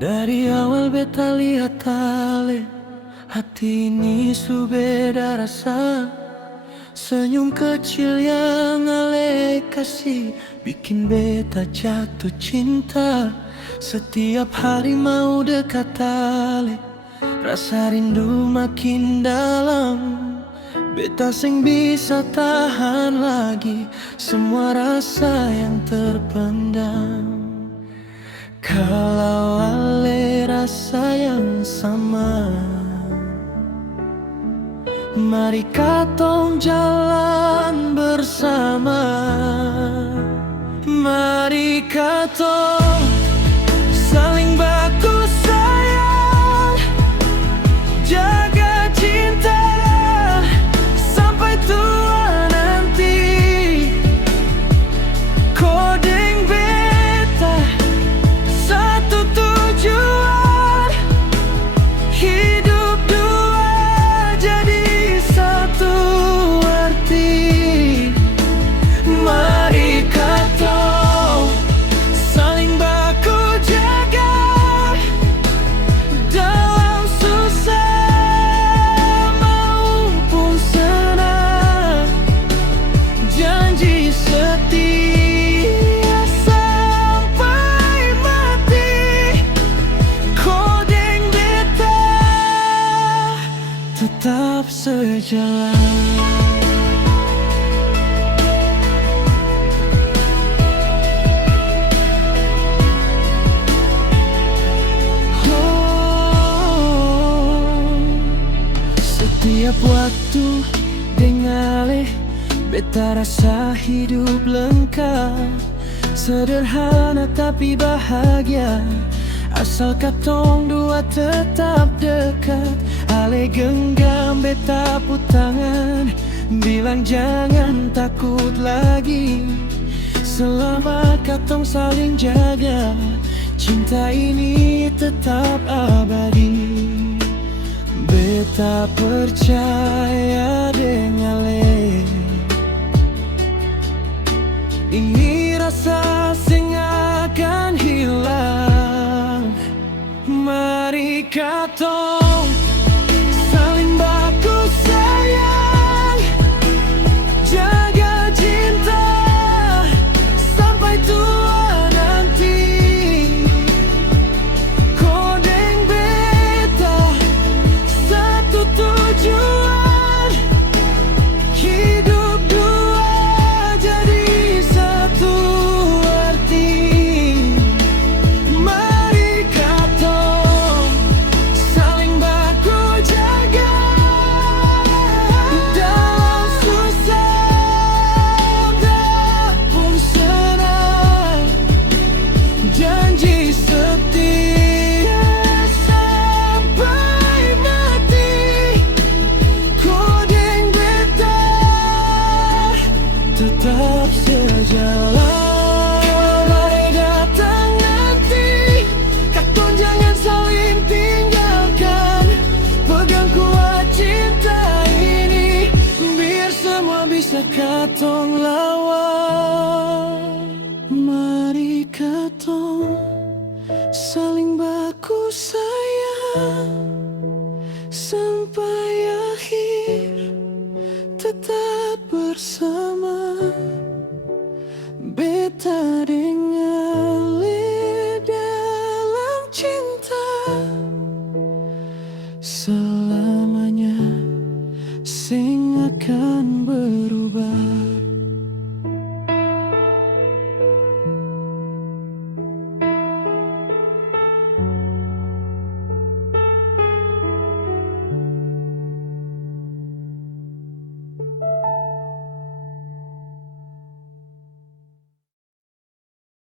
Dari awal beta lihat ale, hati ini su beda rasa. Senyum kecil yang ale kasih bikin beta jatuh cinta. Setiap hari mau dekat ale, rasa rindu makin dalam. Beta sing bisa tahan lagi semua rasa yang terpendam. Kalau ale rasa yang sama, mari katong jalan bersama. Mari katong saling baku sayang, jaga cinta sampai tua nanti. Kodeng beta satu tujuan, hidup dua jadi satu arti. Mari katong saling baku jaga dalam susah maupun senang. Janji setia sampai mati. Kodeng beta tetap sejalan. Setiap waktu dengar beta rasa hidup lengkap. Sederhana tapi bahagia, asal katong dua tetap dekat. Ale genggam beta pu tangan, bilang jangan takut lagi. Selama katong saling jaga, cinta ini tetap abadi. Beta percaya dengan ale, ini rasa sing akan hilang. Mari katong saling baku sayang, jaga cinta sampai tua nanti. Kodeng beta satu tujuan, hidup dua jadi satu arti. Mari katong saling baku jaga dalam susah maupun senang. Janji setia sampai mati. Kodeng beta tetap sejalan. Mari datang nanti, katong jangan saling tinggalkan. Pegang kuat cinta ini, biar semua bisa katong lawan. Mari katong saling baku sayang sampai akhir, tetap bersama. Beta dengan ale dalam cinta, selamanya sing akan